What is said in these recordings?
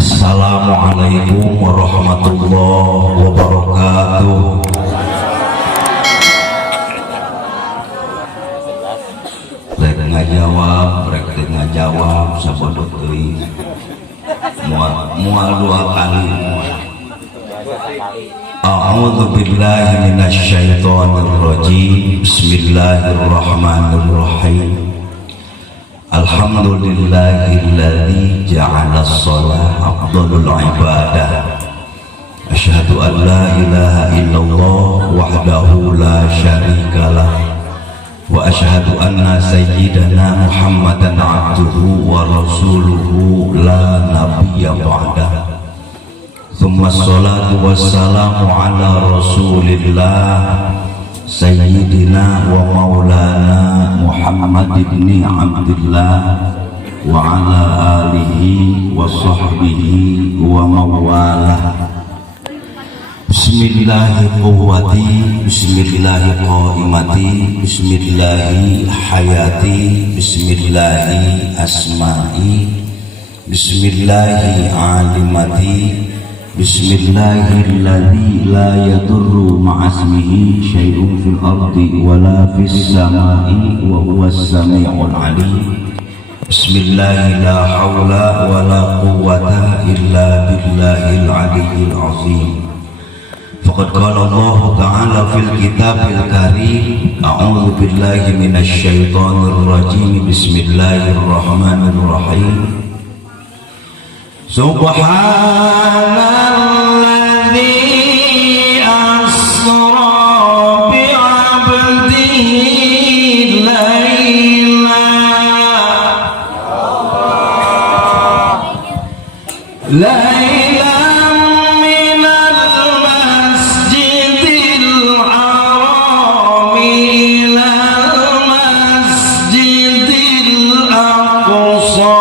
Assalamualaikum warahmatullahi wabarakatuh. Rek ngajawab sabodot teuing. Mual dua kali. A'udzu billahi minasy syaithanir rajim. Bismillahirrahmanirrahim. Alhamdulillahilladzi ja'ala as-shalah afdhalul ibadah. Asyhadu an la ilaha illallah wahdahu la syarikalah wa asyhadu anna sayyidana Muhammadan abduhu wa rasuluhu la nabiyya ba'dah. Tsumma sholatu wassalamu ala rasulillah Sayyidina wa maulana Muhammad ibn Abdullah wa ala alihi wa sahbihi wa mawalah. Bismillahi quwwati, bismillahi qaimati, bismillahi hayati, bismillahi asma'i, bismillahi alimati, bismillahilladzi la yadurru ma'asmihi syai'un fil ardi wala fis sama'i wa huwas sami'ul alim. Bismillahi la haula wala quwwata illa billahil aliyyil azim. Faqad qala Allah ta'ala fil kitabil karim, a'udzu billahi minasy syaithanir rajim. Bismillahirrahmanirrahim. Subhanalladzi asra bi'abdihi laylan minal masjidil haram ilal masjidil aqsa.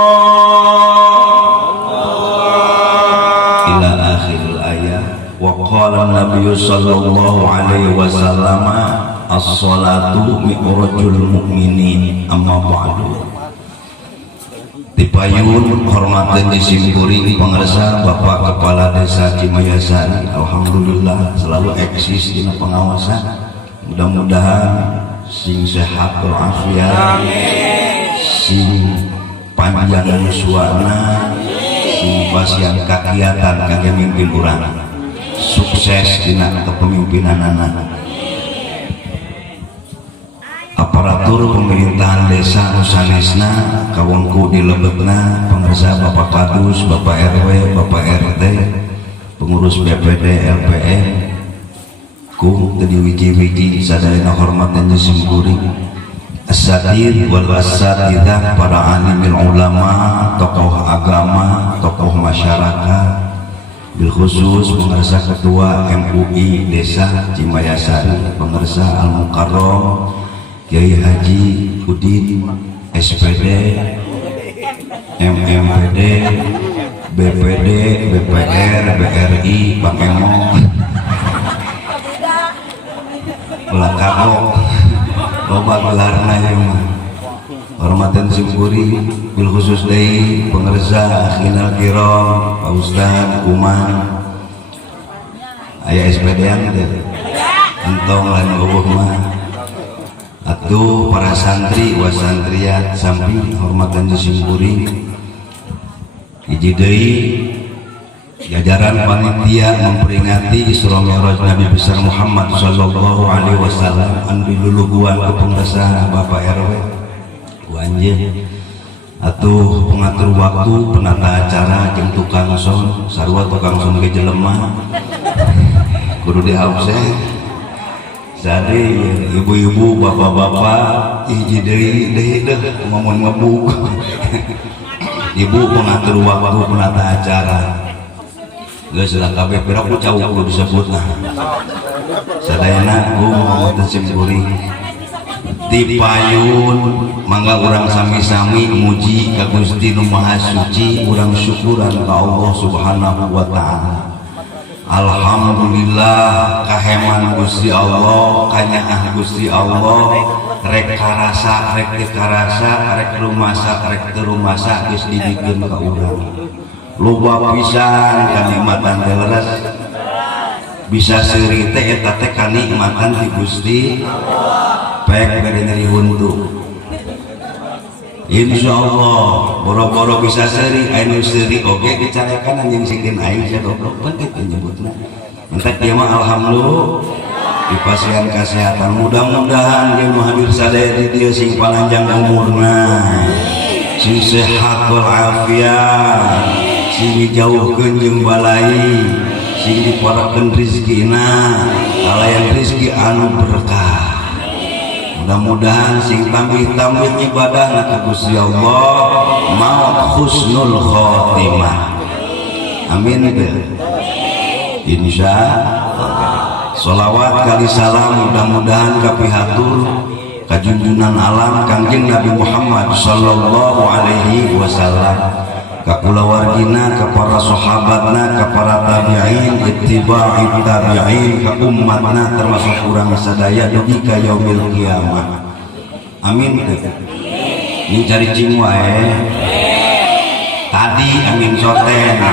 Qala Nabi sallallahu alaihi wasallam as-salatu mi'rajul mu'minin amma ba'du. Dipayun hormatan disimpuri pangarsa Bapak Kepala Desa Cimayasari, alhamdulillah selalu eksis di pengawasan. Mudah-mudahan sing sehat walafiat, sing panjang suana, sing pasian kakiatan kagem mimpin urang. Sukses dina kepemimpinan anak. Aparatur pemerintahan desa nusanesna kawengku di lebetna pengerja Bapak Kadus, Bapak RW, Bapak RT, pengurus BPD, LPM, kum tadi wiji-wiji sadayana hormat dan jesimpuri as-satid wal asatidah, para alimil ulama, tokoh agama, tokoh masyarakat, bilkhusus pengersa Ketua MUI Desa Cimayasari, pengersa Al-Mukarram Kiai Haji Udin SPD, MMPD, BPD, BPR, BRI, Pak Emo, Belakang, loba gelarna yang hormatan simpuri bilkhusus dari pengerja Akhinal Kiram, Pak Ustaz Uman, ayah SPD-an entong lain ubuh mah atuh para santri wasantriat sampai hormatan simpuri hiji deui jajaran panitia memperingati Isra Mi'raj Nabi besar Muhammad sallallahu alaihi wasallam anu diluluguan ke pengerja Bapak RW anjir atuh pengatur waktu, penata acara, jeung tukang son sarua tukang son ge jelema kudu diabsen. Jadi ibu-ibu, bapak-bapak, hiji deui deh ngomong ngebuk. Ibu pengatur waktu, penata acara. Geus lah kabeh pira ku cau kudu disebutna. Sadayana ngomong tesimpuri dipayun mangga urang sami-sami muji ka Gusti Nu Maha Suci, urang syukuran ka Allah Subhanahu wa taala. Alhamdulillah kaheman Gusti Allah, kanyaah Gusti Allah, rek karasa, rek dikarasa, rek rumasa, rek terumasa geus dibikeun ka urang. loba pisan kanikmatan teh leres bisa seuri teh eta teh kanikmatan ti Gusti pek bade neuri huntu insyaallah boro-boro bisa seuri anu seuri oge dicarekan anjeun singkeun aing sia goblok penting nyebutna entek ieu mah alhamdulillah dipasihan kesehatan mudah-mudahan dia hadir sadaya di dieu sing panjang umurna sing sehat walafiat sing dijauhkeun jeung balai sing diporakeun rezekina kalayan rezeki anu berkah mudah-mudahan sing tambih-tambih ibadah ka Gusti Allah maot husnul khotimah amin insyaallah. Sholawat kali salam mudah-mudahan kapihatur kajunjunan alam Kangjeng Nabi Muhammad sallallahu alaihi wasallam ka kulawargina ka para sahabatna ka para tabi'in ittiba'i tabi'in ka umatna termasuk urang sadaya dugi ka yaumil kiamah amin ini cari cing wae tadi amin soten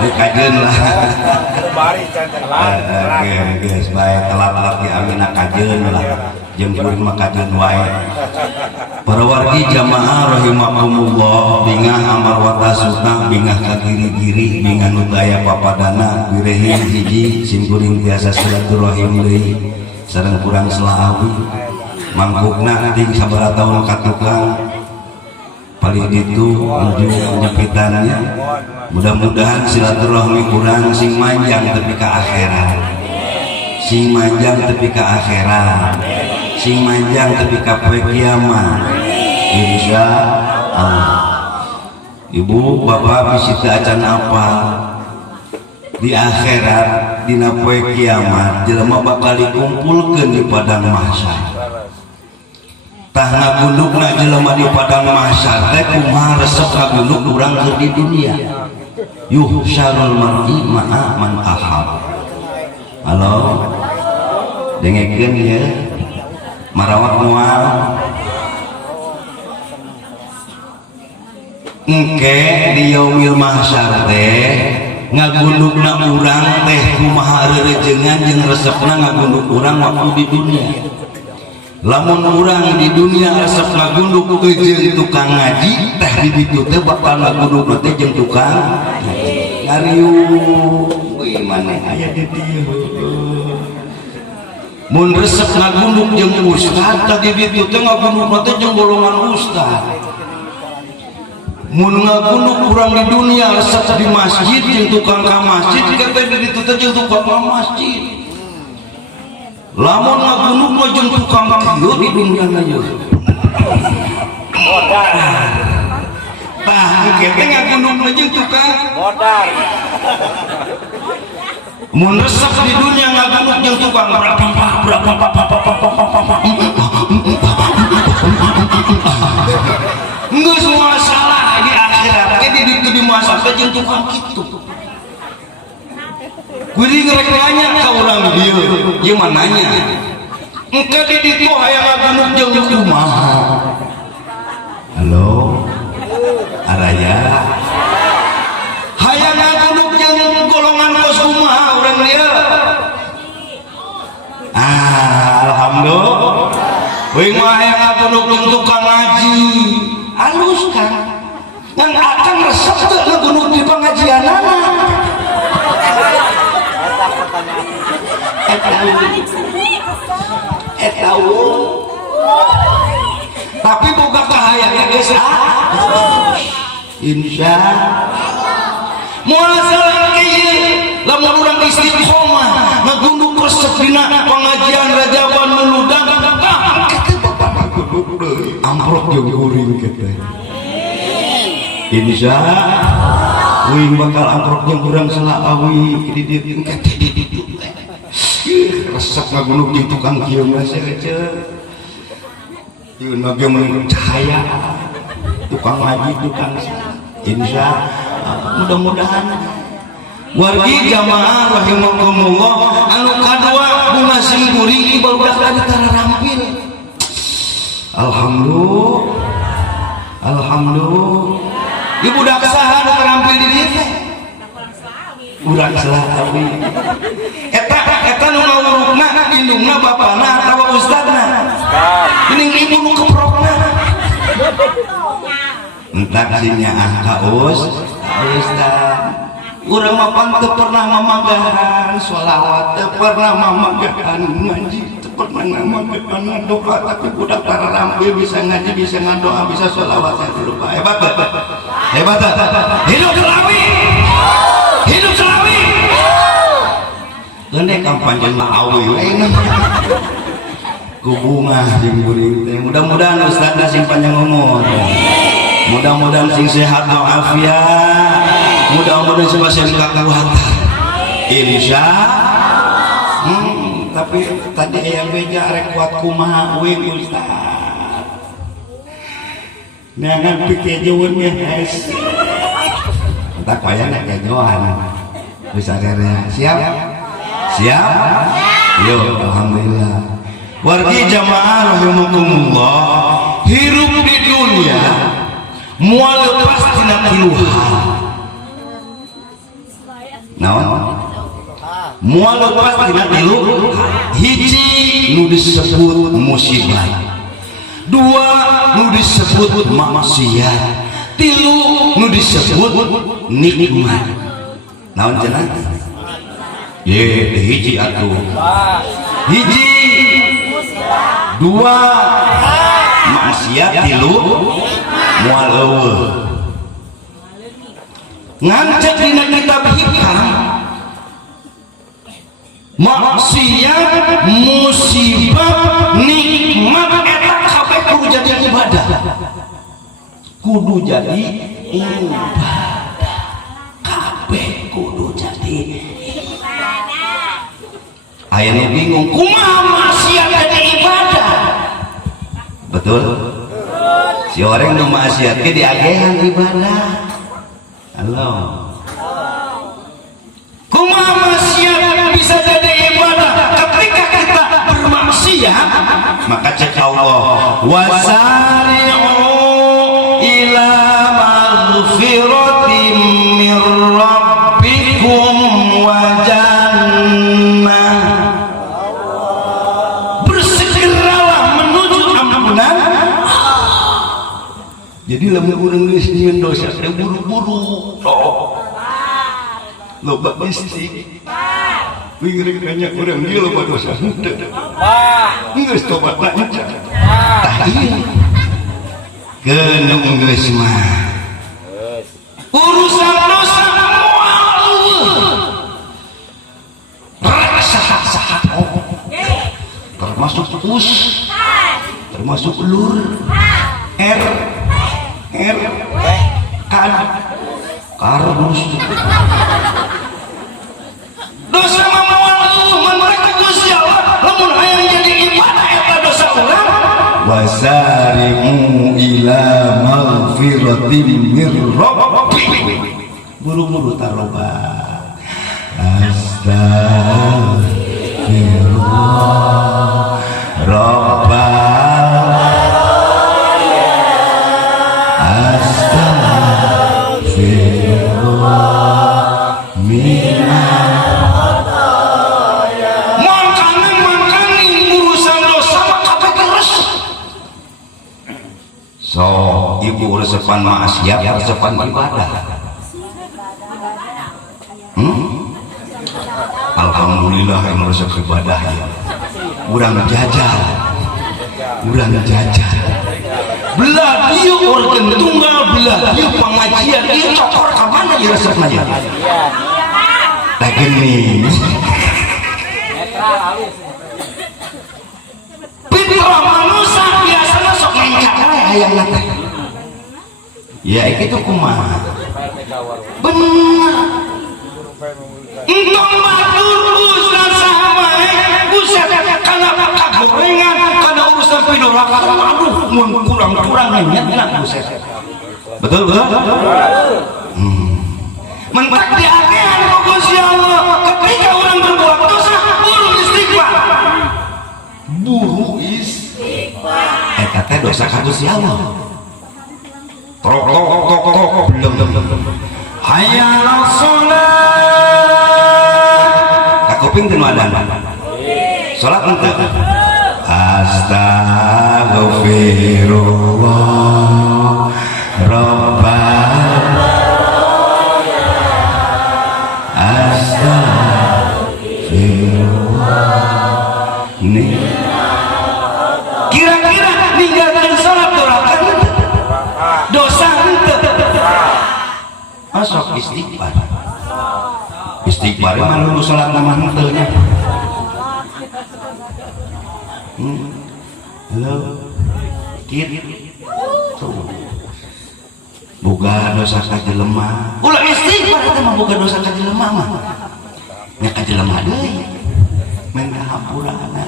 kajeun lah geus bae telat-telat ge amina kajeun lah jeung kuring mah kajeun wae para wargi jamaah rahimakumullah bingah amar watasuna bingah ka giri-giri bingah nu daya papadana birehin hiji sim kuring biasa silaturahim deui sareng kurang selaawi mangkukna ting sabaraha taun ka tukang paling itu menuju penyepitannya mudah-mudahan silaturahmi kurang sing manjang tepi ke akhirat sing manjang tepi ke akhirat sing manjang tepi ka poe kiamat insyaallah. Ibu bapak bisi teu acan apa di akhirat dina poe kiamat jelema bakal dikumpulkeun di padang mahsyar tah ngagundukna jelema di padang mahsyar teh kumaha resep ngagunduk urang keur di dunia yuhsyarul mar'i ma'a man ahab. Halo dengekeun ya marawat moal engke di yaumil mahsyar teh ngagundukna urang teh kumaha reurejengan jeung resepna ngagunduk urang waktu di dunia. Lamun urang di dunia resep ngagunduk jeung tukang ngaji teh di ditu teh bakal ngagunduk teh jeung tukang ngariung we maneh aya di dieu. Mun resep ngagunduk jeung ustad teh di ditu teh ngagunduk teh jeung golongan ustad. Mun ngagunduk urang di dunia resep di masjid jeung tukang ka masjid teh di ditu teh jeung tukang ka masjid. Lamun ngagunduk mah jeung tukang kieu di dunia na ye. Modar. Tah engke teh ngagunduk mah jeung tukang modar. Mun resep di dunia ngagunduk jeung tukang berapa geus masalah di akhirat ge di ditu di masa teh jeung tukang kitu. Kuring rek nanya ka urang dieu, ieu mah nanya. Engke di ditu hayang ngagunduk jeung kumaha? Halo. Araya. Hayang ngagunduk jeung golongan kos kumaha urang dieu? Alhamdulillah. Wing mah hayang ngagunduk jeung tukang ngaji. Alus kan. Ngan akan resep teu ngagunduk di pangajianana. Tapi boga kahayangnya geus insyaallah moal salah kieu lamun urang istiqomah ngagunduk resep dina pengajian rajaban muludang amprok jeung kuring kitu insyaallah wing bakal amprok jeung urang salaawi di dieu resep ngagunduk jeung tukang kieu mah seueur ieu nage mun cahaya tukang ngaji tukang insyaallah mudah-mudahan wargi jamaah rahimakumullah anu kadua bunga singguri ibadah tadi tararampil alhamdulillah alhamdulillah ibu dak saha tarampil di dieu teh urang Selawi eta nu ngawurukna indungna bapana atawa ustadna geuning ibu nu keprokna entak sinya ka ustad urang mah teu pernah mamagahan sholawat teu pernah mamagahan ngaji teu pernah mamagahan doa tapi budak pararampe bisa ngaji bisa ngadoa bisa sholawat dulu Pak hebat hidup Selawi hidup Selawi gede kampanye mah awi we ku bunga jeung kuring teh mudah-mudahan ustadna sing panjang umur mudah-mudahan sing sehat walafiat mudah-mudahan sing kekuatan insya tapi tadi aya beja rek kuat kumaha we ustad nangan pikejeun mes tak payah nek kejoan bisa kere siap yo alhamdulillah wargi jamaah rahimakumullah hirup di dunia moal lepas tina tiluhan naon moal lepas tina tilu hiji nu disebut musibah dua nu disebut maksiat tilu nu disebut nikmat naon cenah ye hiji atuh hiji dua maksiat tilu moal eueuh ngancet dina kitab hikam maksiat musibah nikmat eta kabeh kudu jadi ibadah kudu jadi ibadah kabeh kudu jadi ibadah aya nu bingung kumaha maksiat jadi ibadah betul si orang nu maksiat ge diagehan ibadah halo kumaha maksiat bisa jadi ibadah ketika kita bermaksiat maka cek Allah wasari'u ila maghfiratin mir rabbikum wa jannah bersegeralah menuju ampunan jadi lamun urang geus nyieun dosa teh buru-buru loba mistik wingrik nanya urang ieu loba dosa henteu geus tobat lancar tah ieu geunung geus mah urusan dosa moal saha termasuk us termasuk lur karmus dosa mamawan mereka Gusti Allah lamun hayang jadi ibadah eta dosa urang wasari'u ila maghfiratin mir rabbikum buru-buru tarobat astagfirullah so ibu resepan maksiat resepan ibadah alhamdulillah yang resep ibadah ya urang jajal belah dia organ tunggal belah dia pengajian dia cokor ke mana ya resepnya ya tak gini fitrah manusia biasanya sok mencak ayam nate ya itu kumaha bener entong matur urusan sahabat buset karena kagorengan karena urusan pidoraka aduh mun kurang nyetna buset betul mentak diagehan ku Gusti Allah ketika orang berbuat dosa buru istighfar eta teh dosa ka Gusti Allah tok belum hayya 'alas shalah kuping teu adan salat henteu astagfirullah rabbana astagfirullah kira-kira ninggalkan salat dorakan dosa henteu asok istighfar istighfar mah lulu salat mah henteu nya halo kir tuh boga dosa ka jelema ulah istighfar eta mah boga dosa ka jelema mah nya ka jelema deui men hampurana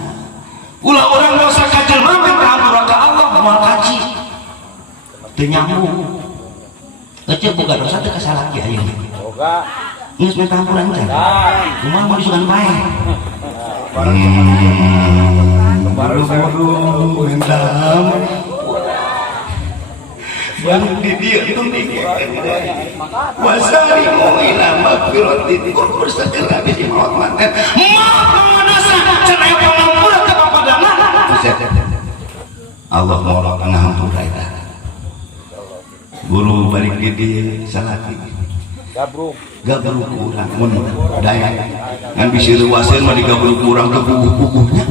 ulah orang dosa ka jelema men hampura ka Allah moal kaji teu nyambung ece boga dosa teh kasalaki ayeuna boga geus men hampuran can kumaha mau disugan bae baru mintam yang di dia itu wasari ila magfiratin kur segera bisi maut manten maaf dosa cenah pangampura ka papadana Allah moal ngahampura eta guru balik di dia salaki gabruk kurang mun daya ngan bisi leuwaseun mah digabruk kurang ke puguh-puguhnya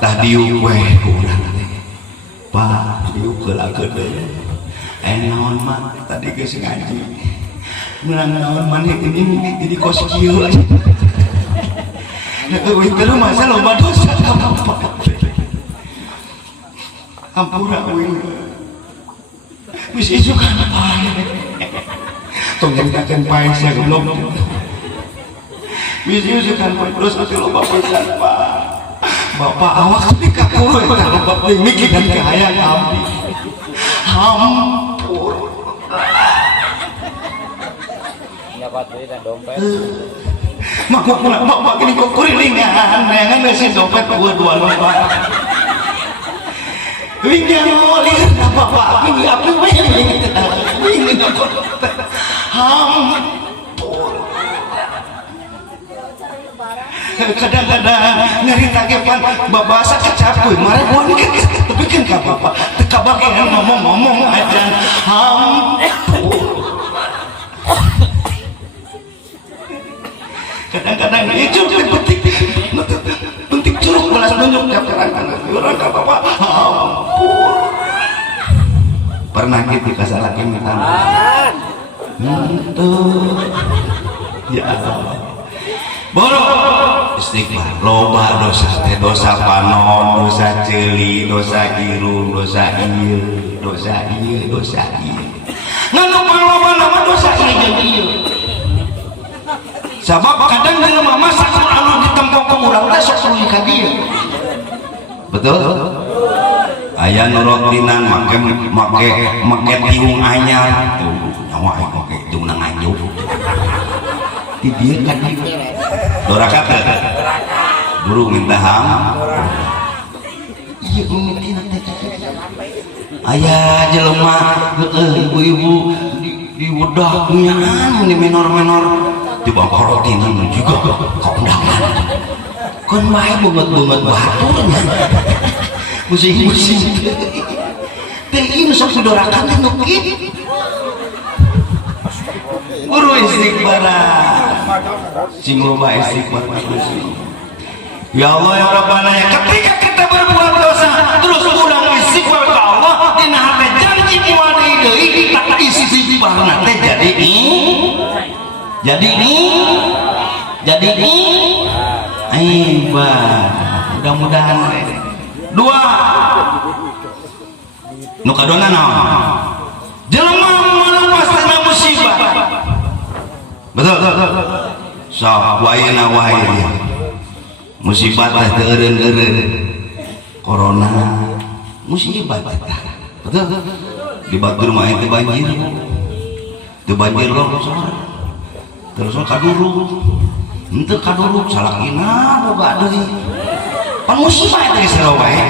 tah diuk we kurang teh Pak diuk keulakeun deui naon mah tadi geus ngaji menang naon maneh ini jadi kos kieu aja euy teh masa loba dosa ampura euy wis isukan pae tong ngangkakeun pae sia goblok wis isukan pae dosa teh loba pisan Pak Bapak awak teh ka kulo eta loba teh mikiran ka hayang abdi hampur nyapat deui dan dompet mak bapak gini kok kurilingan neangan ngasih dompet dua lembar wingan molir bapak api wingan hampur kadang-kadang nyarita ge pan babasa kecapuy mare buan tapi kan ka bapak teka bagian ngomong-ngomong aja kadang-kadang itu penting curug belas nunjuk tiap kadang-kadang orang ka bapak pernah gitu kasalaki minta ya Allah boro istighfar loba dosa teh dosa panon dosa ceuli dosa irung dosa ieu dosa ieu nganu pangloba nama dosa ieu jeung ieu sabab kadang jelema masak anu ditempo ka urang teh sok rugi ka dieu betul aya nu rotinan make tiung anyar nyawa aing make tiung nang anjuk di dieu kan dorakat guru minta ham iya mintina ayah jelema ibu-ibu di wedah nyaman di menor-menor di bangkorotinan juga kondangan kan bae bunget-bunget baturnya musim-musim teh ieu sok dorakat teh nukit guru istighfar sing loba istighfar ya Allah ya Rabbana ya ketika kita berbuat dosa terus urang istighfar ke Allah dina hate janji kumaha deui tak istighfarna teh jadi mudah-mudahan dua nu kadona naon jelema melepasna musibah betul sok wayana wayana musibah teh teu eureun-eureun corona musibah teh betul di Batur mah teh banjir longsor terus kaduruk henteu kaduruk salakina boga deui pan musibah teh geus wae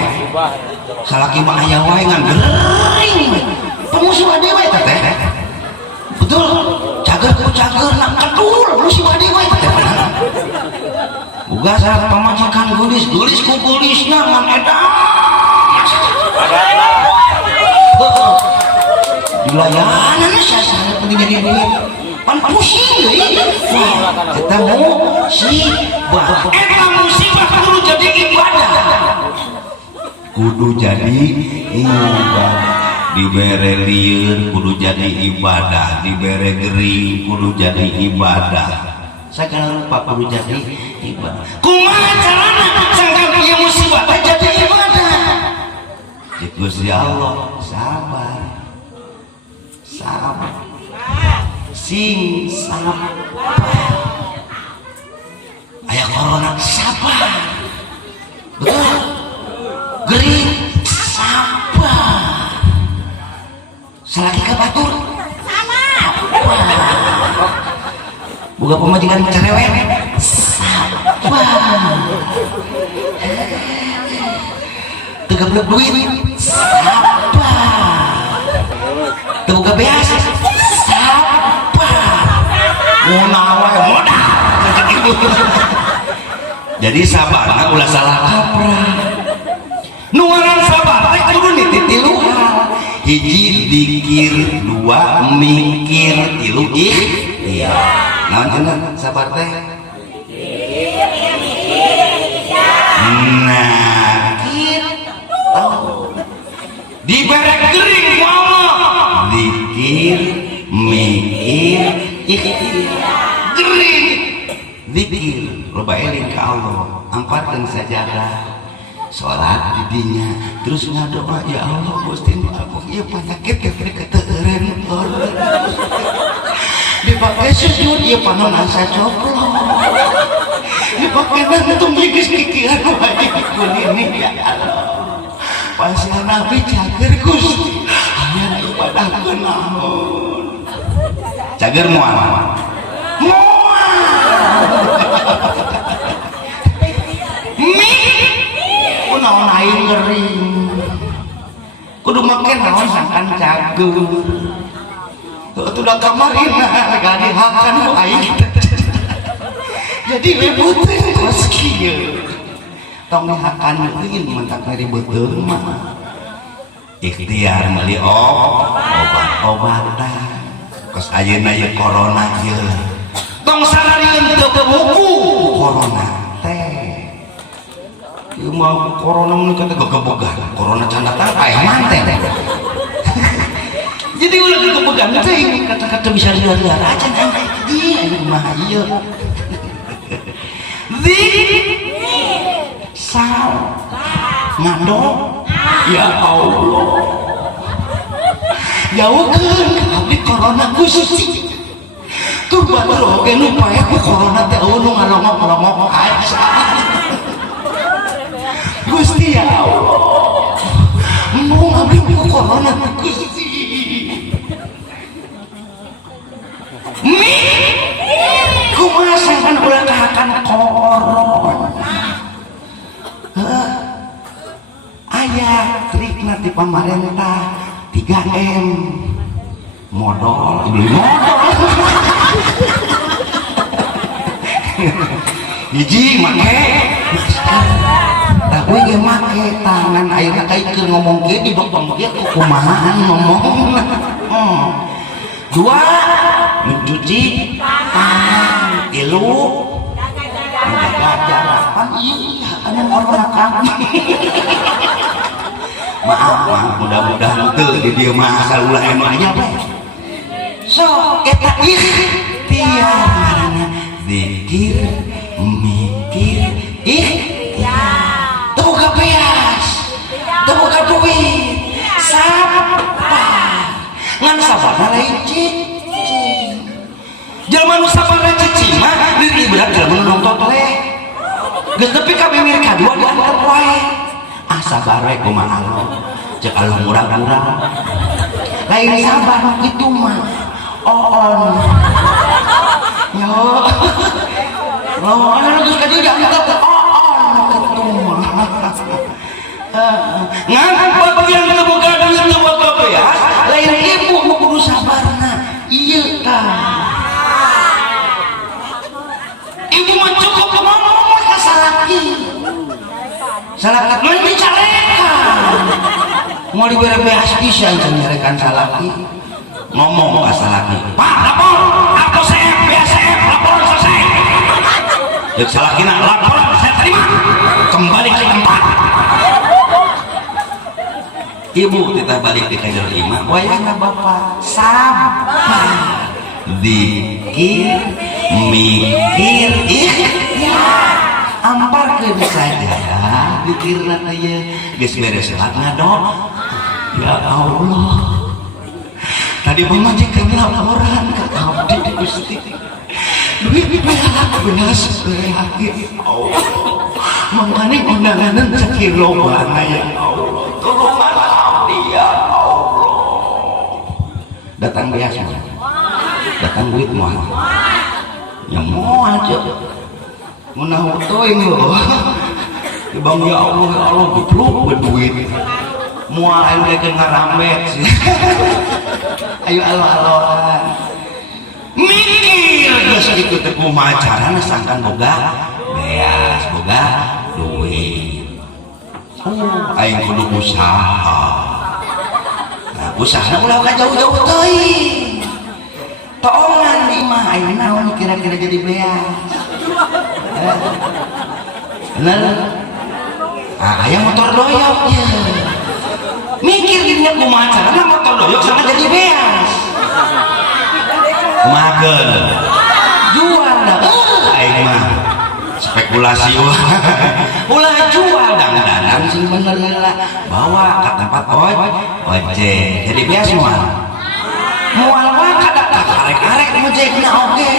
salaki mah aya wae ngan gering pan musibah dewe teh betul cager nak kedul musibah dewe teh tugas pemajikan gulis ku gulisna ngan edan dilayanan sasana pergi jadi duit pan pusing deui eta musibah eta musibah kudu jadi ibadah dibere lieur kudu jadi ibadah dibere gering kudu jadi ibadah segala rupa kudu jadi ibadah kumaha carana sangkan ieu musibah jadi ibadah Gusti Allah sabar sing sabar aya corona sabar betul gering sabar salaki ka batur sabar boga pemajikan cerewet sabar teu gablek duit sabar teu boga beas modal jadi sabarna ulah salah kaprah nu ngaran sabar teh kudu dititiluan hiji dikir dua mikir tilu naon cenah sabar teh nah kitu diberek geuring ku Allah dikir mikir gering zikir loba eling ka Allah angkatkeun sajadah salat di dinya terus ngadoa ya Allah Gusti aku ieu penyakit keteureun dipake sujud ieu panon asa coplok dipake nantung geus kikiran wae kulini ya Allah pasal nabi cager Gusti aya ibadah kenaon cager mual naon aing gering kudu make naon sangkan cager udah kamarina gadi hakan aing jadi bebuteun kos kieu tong hakan euy mentak ribeuteun mah ikhtiar meuli obat-obatan kos ayeuna ieu corona ieu tong sararieun teu kebuku corona teh ieu mah corona mun kata gegebegan corona can datang aya manten jadi ulah gegebegan teh kata-kata bisa liar-liar aja ieu mah ieu ngado ya Allah jauhkeun abdi corona Gusti tur batur oge nu pae ku corona teh nu ngalongok-ngalongok aja Gusti ya Allah mau abdi ku corona Gusti kumaha sampean ulah kahakan corona aya trikna ti pamarentah 3M modal beli modal hiji make tapi ge make tangan ayeuna kaikeun ngomong ge di dokter ge kumahaan ngomong dua mencuci tangan tilu menjaga jarakan iya anu corona kami maaf mudah-mudahan teu di dieu mah asal ulah anu aya bae so eta ikhtiar ngaranna zikir mikir ikhtiar teu boga beas teu boga duit sabar ngan sabarna lain cicing jelema nu sabarna cicing mah deui berat jelema nu nonton teh geus nepi ka mimir kadua diangkat wae sabar we kumaha Allah cek Allah murah-murah lain sabar gitu mah oon yo lo anu geus ka dieu diangkat oon kitu mah ngan bagian teu boga duit teu boga beas lain ibu nu kudu sabarna ieu tah ibu mah cukup ngomong ka salakat mah dicarekan mau diberi beas bisa nyarekan salaki ngomong ke salaki pak lapor aku CF beas CF lapor selesai yuk salakina lapor saya terima kembali ke tempat ibu kita balik di kajar imam wayangna bapak sabar dikir mikir amparkeun saja dikirna teh geus beres salat ngadok ya Allah tadi mama jeung laporan ka abdi di Gusti duit belas lagi Allah mangkane undanganan sakilo bana ya Allah tolonglah abdi ya Allah datang biasa datang duit mah yang mau aja menang teuing loh bang ya Allah geblok berduit moal ayo leukeun ngarambe ayo alo-aloan mikir geus kitu teh kumaha carana sangkan boga beas boga duit aing kudu usaha nah usaha ulah ka jauh-jauh teuing toongan di mah ayeuna naon kira-kira jadi beas bener aya motor doyok ya mikir dirinya kumaha carana motor doyok sama jadi beas kumahakeun jual dah aing mah spekulasi ulah jual dangdanan sing bener lah bawa ke tempat ojek jadi beas mual mah kada arek-arek ngojekna oge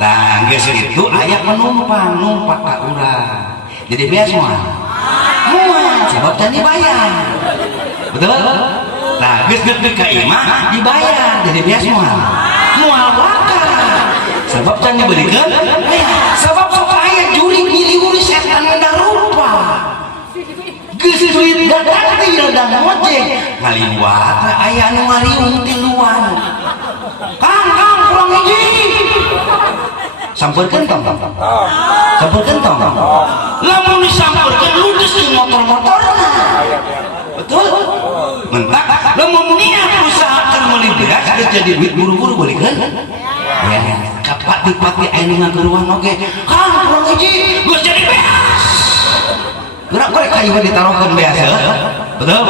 tah geus itu aya penumpang numpak ka urang jadi beas mual sebab tadi bayar betul nah geus deg ka imah dibayar jadi beas mual waka sebab tadi beulikeun sebab sok aya juri nyiliwuri setan da rupa geus duit dadak teh da ngojek ngaliwat aya anu ngariung tiluan kang kurang hiji sampurkeun tong sampurkeun tong lamun disampurkeun ludes di motor-motorna betul mentak lamun niat usaha keur meuli beas geus jadi duit buru-buru beulikeun ya kapak dipati aya nu ngageruan oge kang kurang hiji geus jadi beas gerak korek kayu ditarokeun beas betul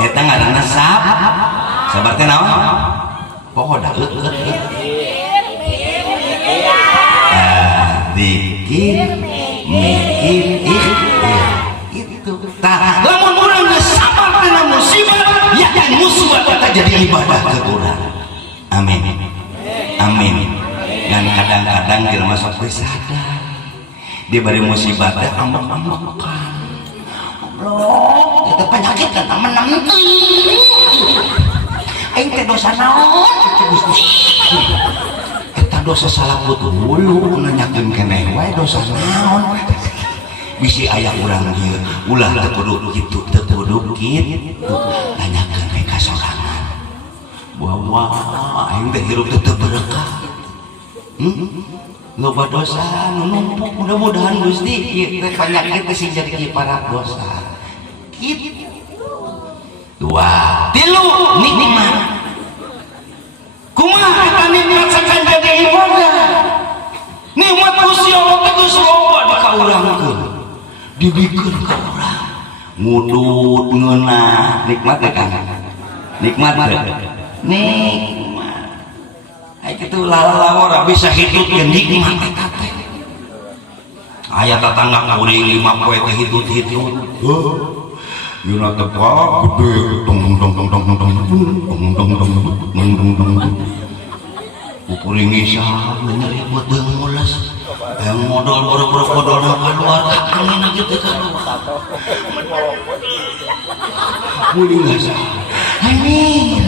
eta ngaranna sabar teh naon pohoda dikir mikir itu tah lamun urang geus sabar tina musibah yakin musibah eta jadi ibadah ke urang amin dan kadang-kadang jelema sok teu sadar diberi musibah teh ambek-ambekan goblok eta penyakit eta menang aing teh dosa naon Gusti eta dosa salaput hulu nanyakeun keneh wae dosa naon bisi aya urang dieu ulah teu kudu kitu teu kudu kitu nanyakeun we kasorangan bahwa aing teh hirup teu berkah loba dosa nu numpuk mudah-mudahan Gusti ieu teh penyakit teh sing jadi kiparat dosa kitu dua tilu nikmat kumaha eta nikmat sakan jadi ibadah nikmat Gusti Allah teh geus loba di ka urangkeun dibikeun ka urang ngudut ngeunah nikmat teh kan nikmat ai kitu lalawar bisa hidup ke nikmat eta teh aya tetangga kuring 5 poe teh hitut-hitut yuna tepak gede tong kuring isa nyeri buat deung mules yang modal boro-boro kodolna keluar angin aja teh keluar kuring asa amin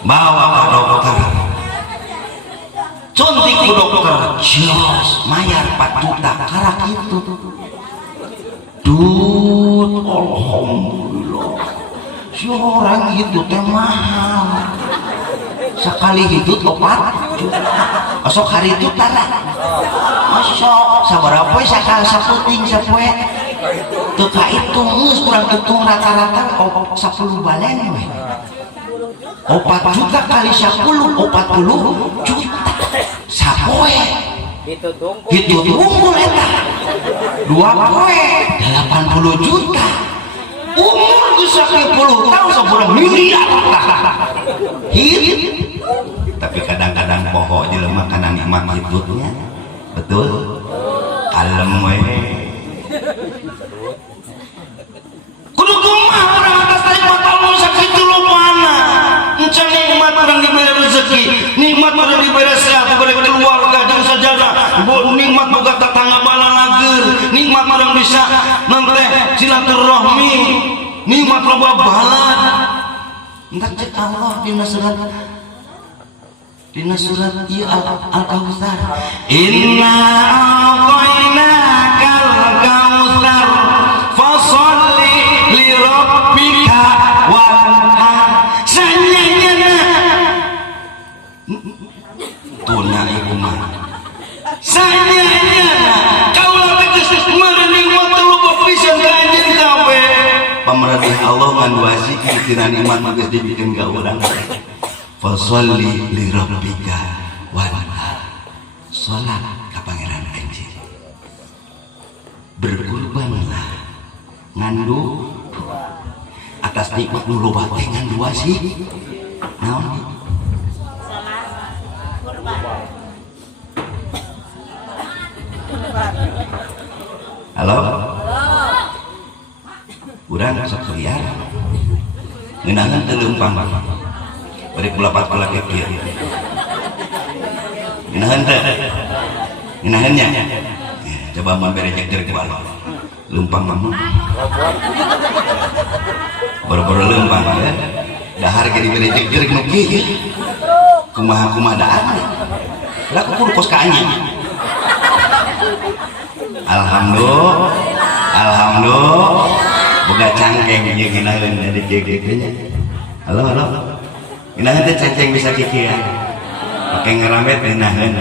bawa ke dokter suntik ku dokter jos mayar 4 juta karak itu dut alhamdulillah si orang itu teh mahal sekali hidup 4 juta esok hari itu tara masya sabaraha poe sakal saputing sapoe teu kahitung geus kurang hitung rata-rata 10 balen we 4 juta kali 10 40 juta sapoe itu tunggu eta 2 poe 80 juta umur geus 10 tahun saburang miliar hit tapi kadang-kadang poho jelema kana nikmat hidupnya betul kalem we kudu kumaha urang atas nikmat Allah sakitu lupana encan nikmat urang diberi rezeki nikmat urang diberi sehat diberi keluarga jeung sajadah nikmat boga tetangga balalager nikmat urang bisa nenteh silaturahmi nikmat loba balad entak cek Allah dina surat ieu Al-Kautsar inna a'tainakal kautsar fasholli li rabbika wanhar sanyana tuna ieu mah sanyana kaula geus meureuning waktu pisan ka anjeun kabeh pamerintah Allah ngan wasiki tina nikmat geus dibikeun ka urang fasholli li rabbika wanhar salat ka pangeran anjeun berkurbanlah ngandu atas nikmat nu loba teh ngandu wasi naon salat kurban halo urang sok liar ngeunangan teu leumpang bari kulapat kula kieu ngeunaheun teh ngeunaheunnya coba mun bere jeger ke bawah leumpang mah boro-boro leumpang ya dahar ge dibere jeger nu kieu kumaha dahar lah kudu kos ka anjing alhamdulillah boga cangkeng ieu ngeunaheun di jeger teh halo ngeunaheun teh cangkeng bisa kikieu pake ngerambet ngeunaheun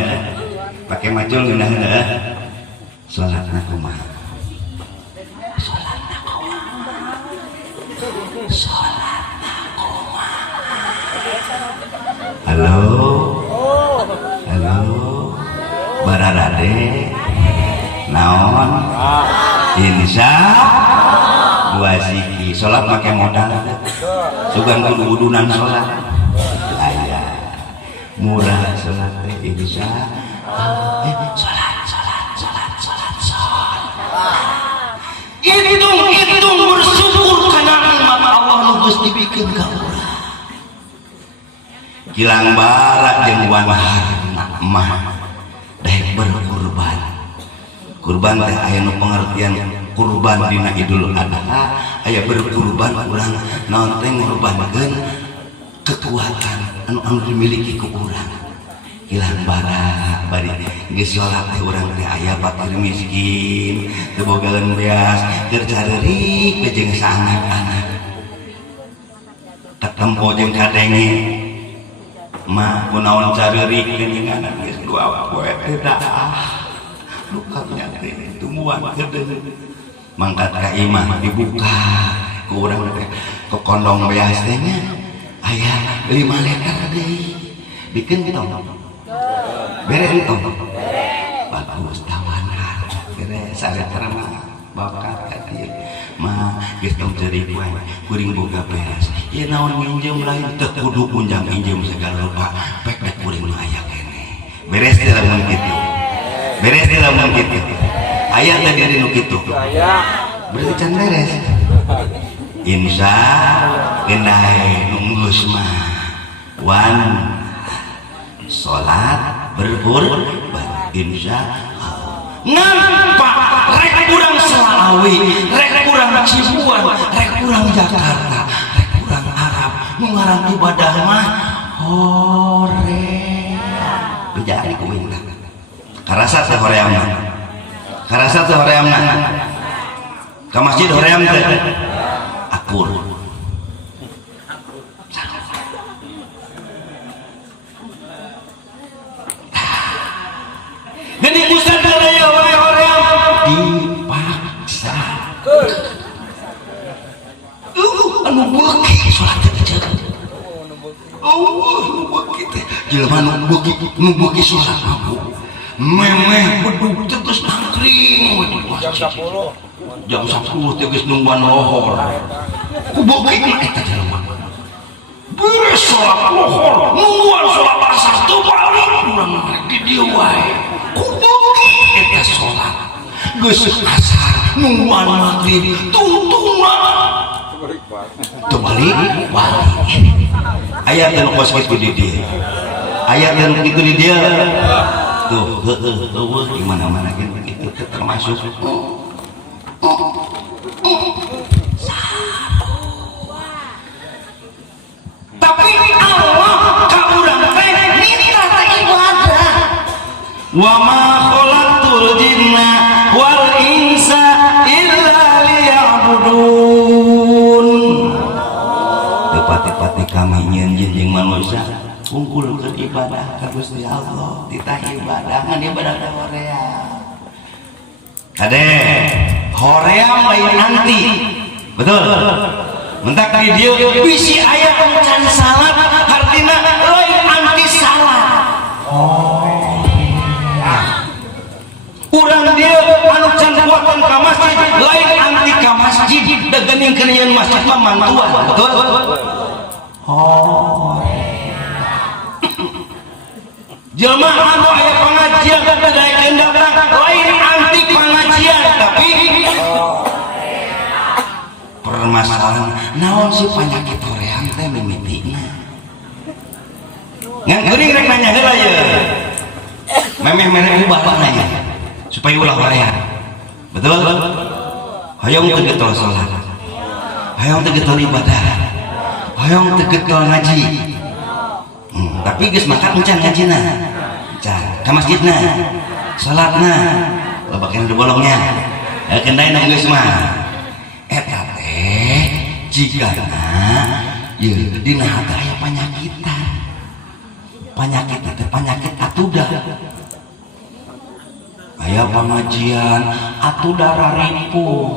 pake macul ngeunaheun salatna kumaha halo bararade naon insya dua siki sholat pakai modal sugan kudu udunan sholat aya murah sholat insya sholat hitung bersyukur karena nikmat Allah nu geus dibikeun ka urang kilang barak jeung wanharna mah daek berkurban kurban teh aya nu pengertian kurban dina Idul Adha aya berkurban urang naon teh ngorbankeun kekuatan anu dimiliki ku urang kilang barak bari geus salat teh urang teh aya fakir miskin teu bogaeun beas keur careurik jeung saanak-anak katempo jeung kadenge mah kunaon careurik jeung anak geus dua poe teh dah lukanya teh tumuan kedeung mangkat ka imah dibuka ku urang teh ke kondong beas teh nya aya 5 liter deui bikeun tong bere entong bagus tawanan bere sareter mah bakat ka dieu mah geus tong cerik wae kuring boga beas ieu naon minjem lain teu kudu punjang minjem segala rupa pek da kuring mah aya keneh beres teh lamun kitu beres teh lamun kitu aya teh diri nu kitu aya berarti can beres insya kenai nunggus mah wan sholat berkurban insya Allah nampak rek kurang Selawi rek kurang Cibuan rek kurang Jakarta rek kurang Arab ngaran ibadah mah hore bejari kuing karasa teh horeamna karasa teh horeamna ka masjid hoream teh akur jadi pusat jelema nu beuki salat aku memeh bedug terus nangkring jam 10 geus nungguan lohor ku beuki mah eta jelema beres salat lohor nungguan salat asar teu balik urang rek di dieu wae ku beuki eta salat geus asar nungguan maghrib tungtungan teu balik aya teh nu kos kitu di dieu aya teh nu kitu di dieu tuh heueuh di mana-mana gitu termasuk tapi Allah ka urang teh minta ibadah wa ma khalaqtul jinna wal insa illa liya'budun tepati-pati kami nyeun jeung manusia kumpul ke ibadah ka Gusti Allah titah ibadah ngan ibadah ka horea kade horea lain nanti betul mentak di dieu bisi aya can salat artina lain anti salat urang dieu anu can buatan ka masjid lain anti ka masjid dagening keunian masjid mah mantuan betul jelema anu aya pengajian teh daekeun datang lain anti pengajian tapi permasalahan naon si penyakit hoream teh mimitina ngan geuning rek nanya heula ye memeh mere ubah nanya supaya ulah hoream betul hayang teu getol salat hayang teu getol ibadah hayang teu getol ngaji tapi geus makan encan ngajina can ka masjidna salatna lobakeun di bolongnya kendai nu geus mah eta teh jigana ye dina hati aya panyakitan penyakit teh penyakit atuda aya pengajian atuda raripuh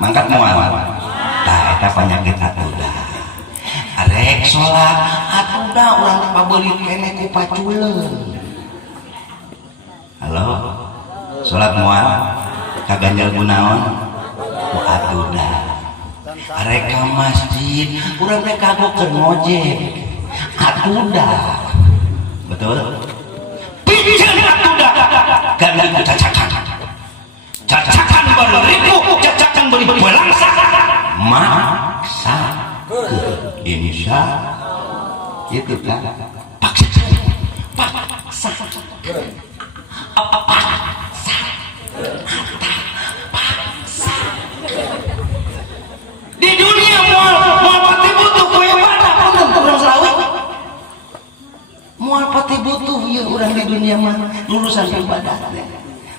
mangkat moal tah eta penyakit atuda arek salat atuda urang pabeurit keneh ku paculeun halo salat moal ka ganjal kunaon ku atuda arek ka masjid urang teh kagok keur ngojek atuda betul pijeun atuda gandeng cacakan baru ribu cacakan beri belangsa maksa insya itu kan paksa di dunia mau pati butuh kue pada pun orang selawi mau pati butuh ya orang di dunia mah urusan ibadah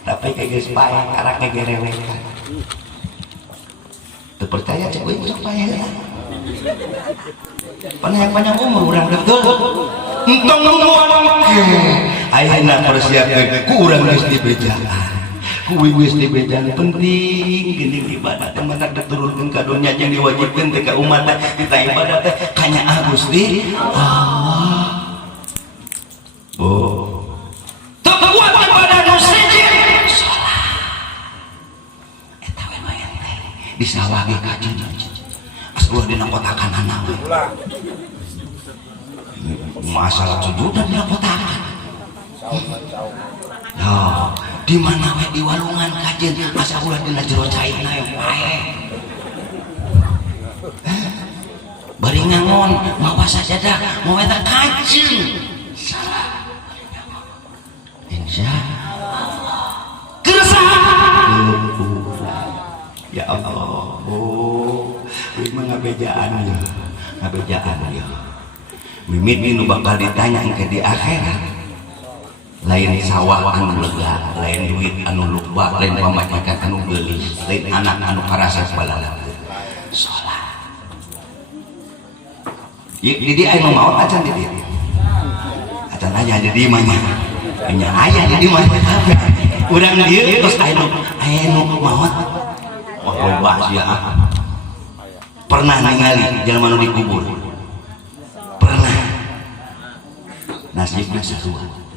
tapi kayak geus pae karake gerewekan teu percaya cek we sok pae panjang umur urang betul entong mual ayeuna persiapkeun ku urang geus dibejaan kuwi geus dibejaan penting geuning ibadah teh mah diturunkeun ka dunya jeung diwajibkeun teh ka umat teh kita ibadah teh kanya Gusti Allah teu kuat ibadah nu siji salat eta we bayan teh disawah ge kajeun ulah dina kotakan anak masalah sujudan dina kotakan di mana we di walungan kajeun asa ulah dina jero cairna wae bari ngangon mawa sajadah mawa eta kajeun salah insyaallah kersa ya Allah ini ngabejaan ya mimiti nu bakal ditanya ke di akhirat lain sawah anu lega lain duit anu lupa lain pamajikan anu geulis lain anak anu karasa balala salat di dia anu maot acan di dia acan aya di dieu mah nya aya di dieu mah urang dieu terus anu maot wah loba sia pernah ningali jelema nu dikubur pernah nasibnya sarua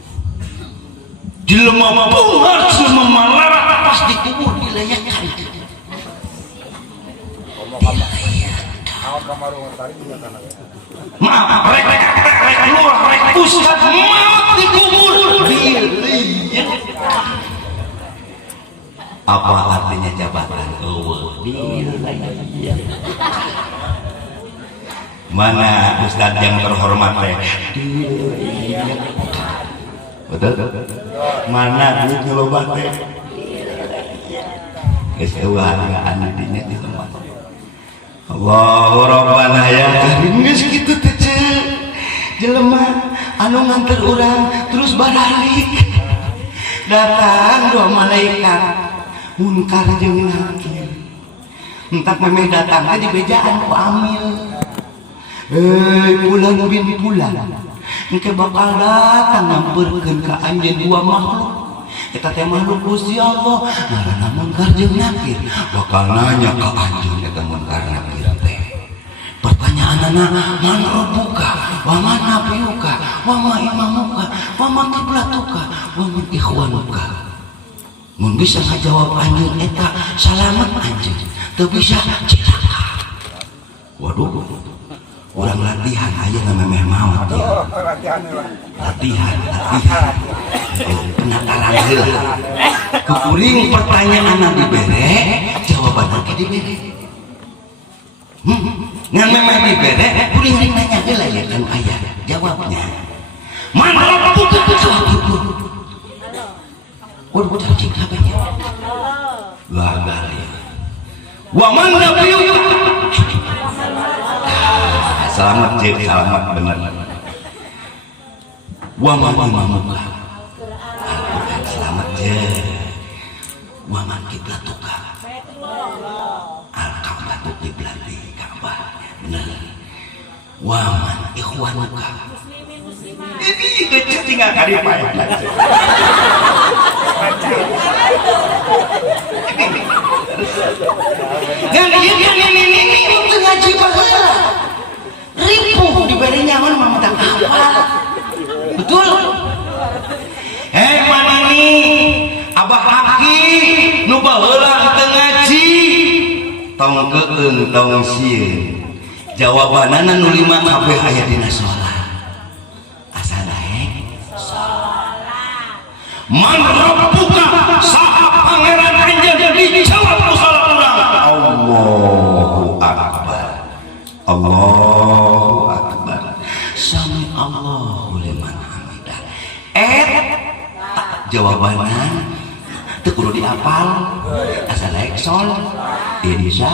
jelema bungar jelema malarat pas dikubur dilayakan maaf rek nur rek ustad maaf dikubur apa artinya jabatan mana ustad yang terhormat betul mana duit ngelobat geus eueuh hargaan dinya di tempat Allahu Rabbana ya karim geus kitu teh jelema anu nganter urang terus balik datang dua malaikat munkar jeung nakir entak memeh datang teh dibejaan ku amil pulang bin pulang engke bakal datang ngamperkeun ka anjeun dua makhluk eta teh makhluk Gusti Allah ngaranna munkar jeung nakir bakal nanya ka anjeun eta munkar nakir teh pertanyaanna man rabbuka wa man nabiyuka wa ma imamuka wa ma qiblatuka wa man ikhwanuka mun bisa ngajawab anjeun eta salamet anjeun teu bisa cilaka waduh orang latihan aja nama memeh maut ya latihan penakalan heula kuring pertanyaan dibere jawabanna ge dibere ngan memeh dibere kuring nanya heula ya kan aya jawabnya mana rabbuka jawab waduh cacing kabehnya gagal ya wa man nabiyuka selamat cik, selamat benar wa man imamuka Al-Quran selamat cik wa man kiblatuka Al-Ka'batu kiblati Ka'bah benar wa man ikhwanuka ini cik tinggal kali payah ini itu ngaji baheula ripuh diberi nyaman mama tak apa betul mana nih abah laki nu baheula teu ngaji tong keun tong sieun jawabanana nu lima kabeh aya dina salat asa daek salat man rabbuka saha pangeran anjeun dijawab ku salat urang Allahu akbar Allahu akbar sami Allahu liman hamidah jawabannya teu kudu dihafal asal daek sol insya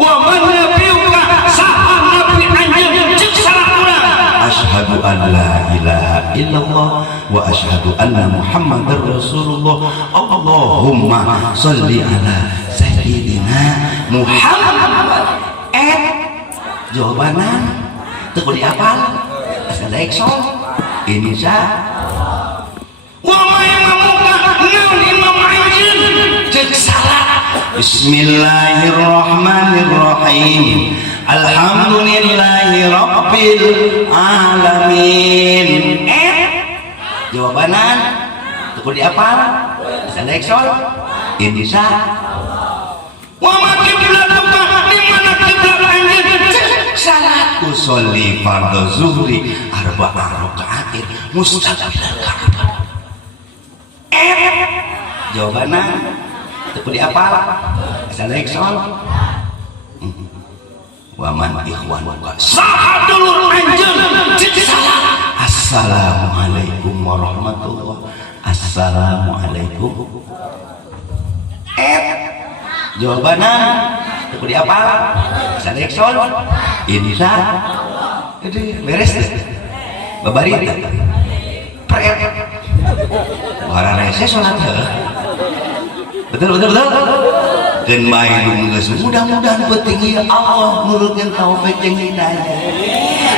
wa man nabiyuka saha nabi anjeun ceuk salat urang asyhadu an la ilaha illallah wa asyhadu anna muhammadar rasulullah Allahumma sholli ala sayyidina Muhammad jawabannya teu kudu dihafal asal daek sol insya wa ma imamuka naun imam anjeun ceuk salat bismillahirrahmanirrahim alhamdulillahi rabbil alamin jawabannya teu kudu dihafal asal daek sol insya wa ma qiblatuka di mana kiblat anjeun salat usolli fardhu zuhri arba'a raka'atin mustaqbilal ka'bah jawabanna teu kudu dihafal asal daek sol wa man ikhwanuka saha dulur anjeun ceuk salat assalamualaikum warahmatullah assalamualaikum jawabanna teu kudu dihafal asal daek sol insya jadi beres deh babarita pret warna rese sholat betul dan main geus mudah-mudahan penting ya Allah nurutkeun taufik jeung hidayah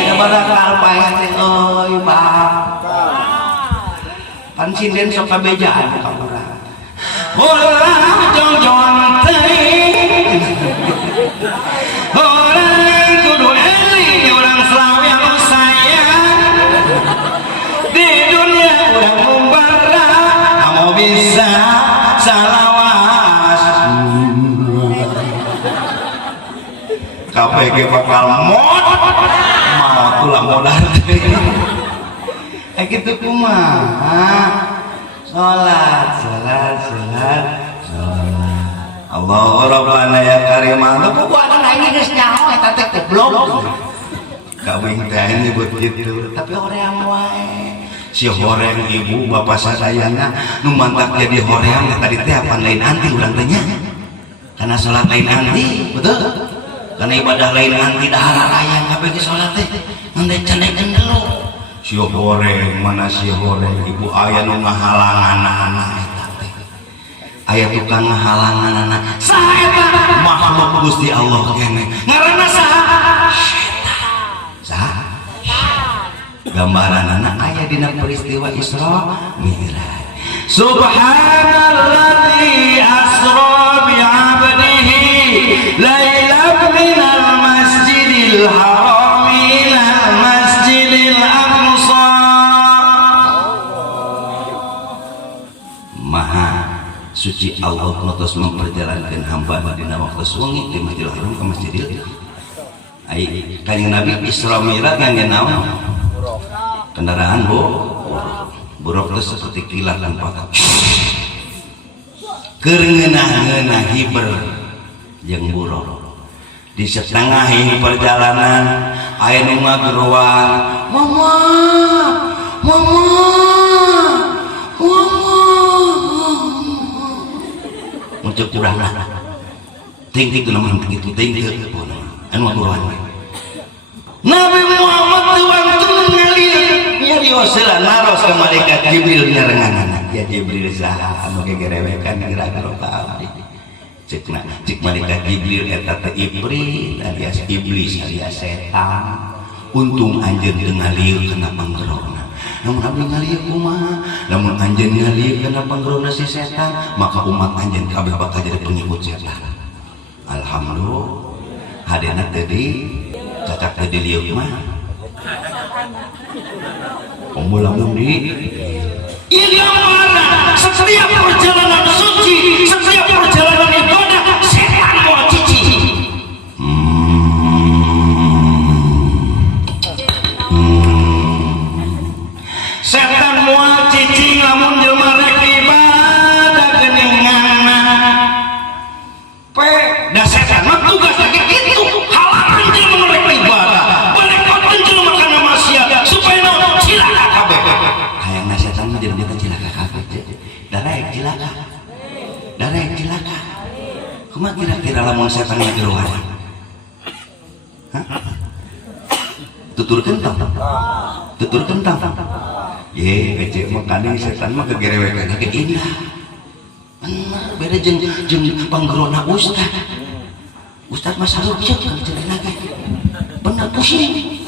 ya barakal payah teh euy Pak pan sinden sok kabejaan ka urang ulah jong-jong teh orang kudu eling orang Slawi anu sayang kabeh ge bakal mau tulah modal kitu kumaha salat Allah Rabbana ya karimah pokoknya nanya geus nyaho eta teh goblok kawin teh nyebut kitu tapi hoream wae si horeng ibu bapak sadayana nu mantak jadi hoream tadi teh apa lain anti urang teh nya karena salat lain anti betul karena ibadah lain anti dahara raya kabeh ge salat teh ngendai candekeun dulu si horeng mana si horeng ibu aya nu ngahalangan eta teh aya tukang ngahalangan anak saha makhluk Gusti Allah kene ngaranna saha setan gambaran anak aya dina peristiwa Isra Mi'raj subhanalladzi asra bi 'abdihi lailan minal masjidil haram ilal masjidil aqsa maha suci Allah nutus memperjalankan hamba dina waktu suwengi di Masjidil Haram ke Masjidil ai kanjeng Nabi Isra Mi'raj ngangge naon kendaraan buruk itu seperti kilat dan patah keur ngeunah-ngeunah hiber jeung buruk di setengah perjalanan aya nu ngageroan mama muncul kurang ting itu namun begitu ting itu anu ngageroan Nabi Muhammad tuang ngalir nyari wasila naros ke malaikat Jibril nyarenganana ya Jibril saha anu gegerewekan kira-kira abdi cek malaikat Jibril eta teh Iblis alias iblis alias setan untung anjeun teu ngalieur kana panggerona namun abdi ngalieur kumaha lamun anjeun ngalieur kana panggerona si setan maka umat anjeun kabeh bakal jadi pengikut setan alhamdulillah hadena tadi cacak tadi liuk mah pemulamun di yang mana setiap perjalanan suci setiap perjalanan ibadah setan mau cici setan mau cici lamun jelema rek ibadah geuninganna pe da setan mah tugas lagi kitu halangan jelema rek ibadah balekoteun jelema kana maksiat supaya no cilaka kabeh hayang setan mah jelema teh cilaka kabeh darek cilaka kumaha kira-kira lamun setan ngageroan tutur kentang ye ece mah kadang setan mah kegerewekan ke indah bener beda jeung panggerona ustad mah salut ceuk cerita ge bener pusing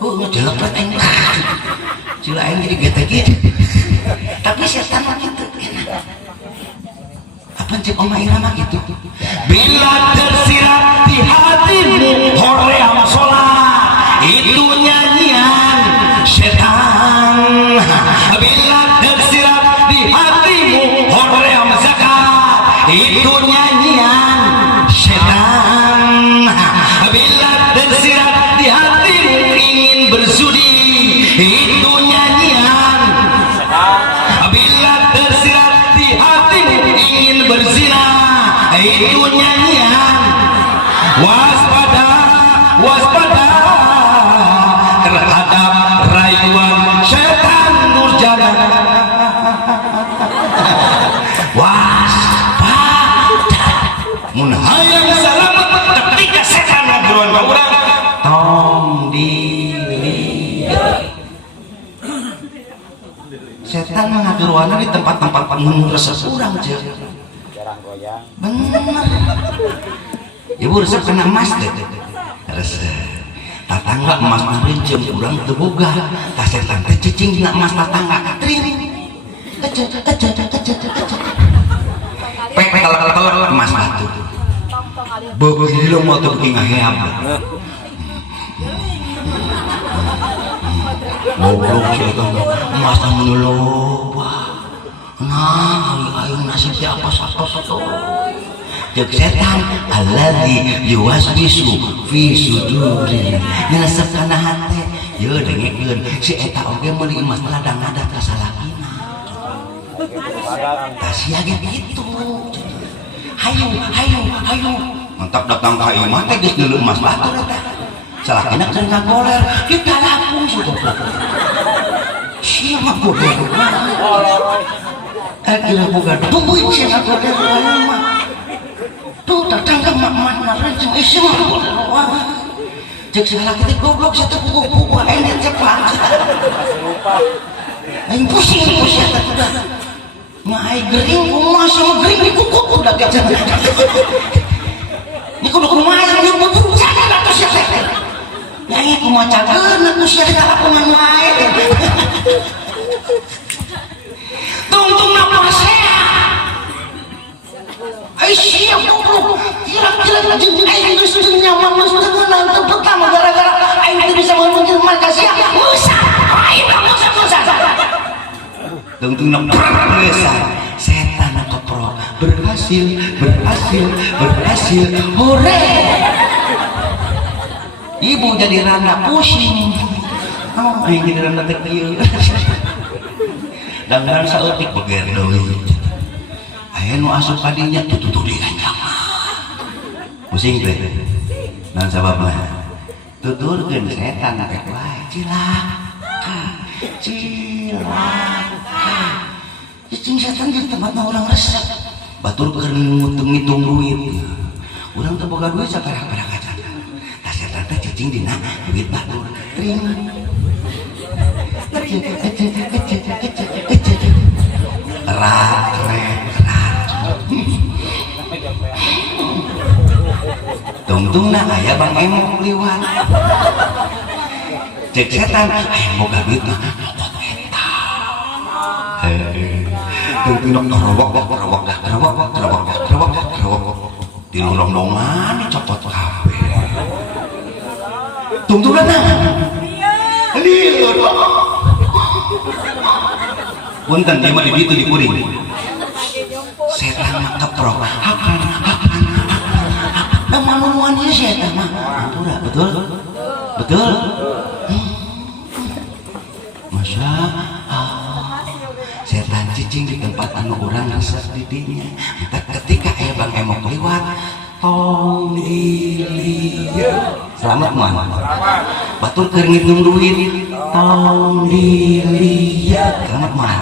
ngejelepret engkang cila aing jadi getek tapi setan mah kitu apa cek oma irama gitu bila tersirat di hatimu hoream sholat itu nyanyian setan bila tersirat di hatimu hoream zakat itu nyanyian setan bila tersirat di hatimu ingin bersudi itu nyanyian bila tersirat di hatimu ingin berzina itu nyanyian waspada terhadap rayuan setan durjana waspada mun hayang selamat ketika setan ngageroan ka urang tong dilihat setan ngageroanna di tempat-tempat mun resep urang jeung jarang goyang bener ibu resep kena emas teh resep tatangga emas princem urang teu boga tah setan teh cicing dina emas tatangga tring pek telek emas batu begitu mau tuh bikin ngaheap goblok sih itu emas menolong nah ayo nasib apa satu cek setan alladzi yuwaswisu fi suduril nyelesep kana hate ye dengekeun si eta oge meuli emas ladang ngadat ka salakina tah sia ge kitu hayu mantap datang ka imah teh geus neuleuh emas batur eta salakina keur ngagoler kita laku sudah sia mah goler kira boga duit sia ngagoler mah tuh tetangga mak rejeng isi mah cek segala kita goblok satu buku ini cepat aing pusing udah mah aing gering kumah sama gering di kuku udah gajah ini kudu kumah yang betul sana atau siapa yang kumah cageun aku siapa lakungan wae tungtung napa sehat siap goblok kira-kira jeung aing geus nyaman geus tenang teu pertama gara-gara aing teu bisa menuju makasih musa aing musa tungtung berasa setan keprok berhasil hore ibu jadi randa pusing aing jadi randa teh kieu dangan saeutik beger deui aya nu asup kadinya tututu di ganjang pusing teh dan sababna tuturkeun setan teh wae cilaka cicing setan di tempatna urang resep batur keur ngitung duit urang teu boga duit saperah-perah kaca tah setan teh cicing dina duit batur tring rat tungtung na aya bang emok liwat cek setan aya boga duit mah motot eta tungtung kerobok di lorong-lorongan copot kabeh tungtung na liur punten dia mah di ditu di kuring setan mah keprok hakan manuan ieu setan mah ampura betul Masya Allah setan cicing di tempat anu urang resep di dinya ketika aya bang emok liwat tong dilieur selamat mah batur keur ngitung duit tong dilieur selamat mah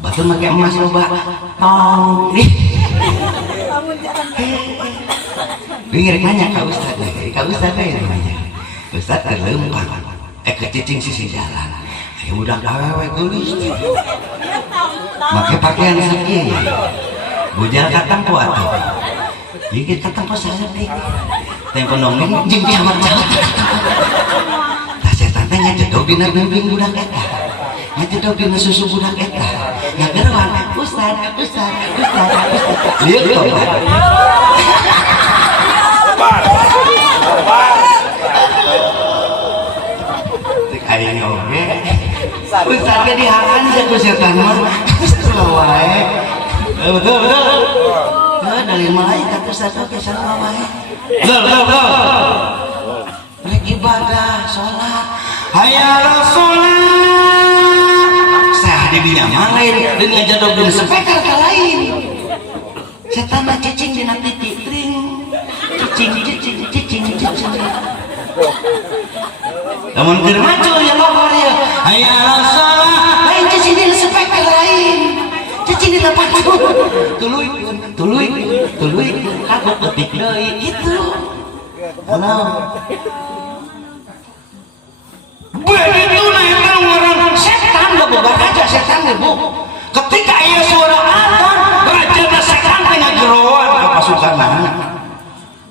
batur make emas loba tong bingung nanya ka ustad nanya ustad terlempar ke cicing sisi jalan ayo udah gawe geulis make pakaian sakieu bujal katampo atuh ieu katampo saeutik tempo nongeng jeung dihamar jalan tah setan teh ngajedog dina bimbing budak eta ngajedog dina susu budak eta ngageruan ustad lieu tobat aing oge ustad ge dihakan ku setan mah wae betul dari malaikat ustad ke sarua wae betul rek ibadah salat hayal salat sah di dinya mah lain deun ngajadogkeun speaker ka lain setan mah cicing dina titik tring cicing namun keur maco ya logor ya hayal salat lain cicing dina speaker lain cicing dina pacu tuluy kagok ketik deui gitu halo begitu na orang setan da boga raja setan bu ketika ieu suara adzan rajana setan teh ngageroan ka pasukanna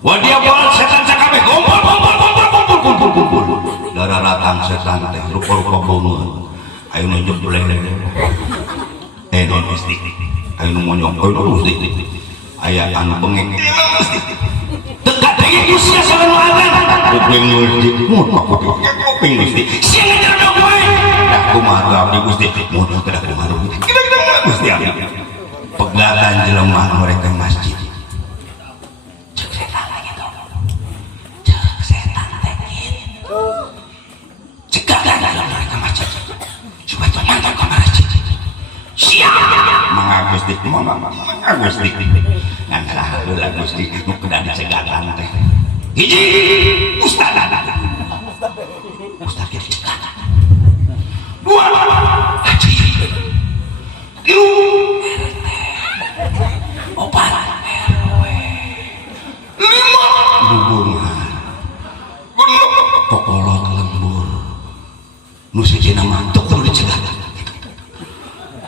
wadia bal setan sakabeh kumpul darah ratang setan teh rupa-rupa bungeun ayo nunjuk beleng non Gusti ayo nu monyong Gusti aya anu bengek teka teh Gusti sareng adzan kuping Gusti mun kuping Gusti sia ngajar wae dah kumaha abdi Gusti mun kada kumaha Gusti abdi pegatan jelema mereka masjid Gusti mama Gusti ngan saheula Gusti nu kuda dicegatan teh hiji ustad kieu dicegatan dua haji tilu opat lima hubungan pokolok lembur nu sejenna mantuk kudu dicegat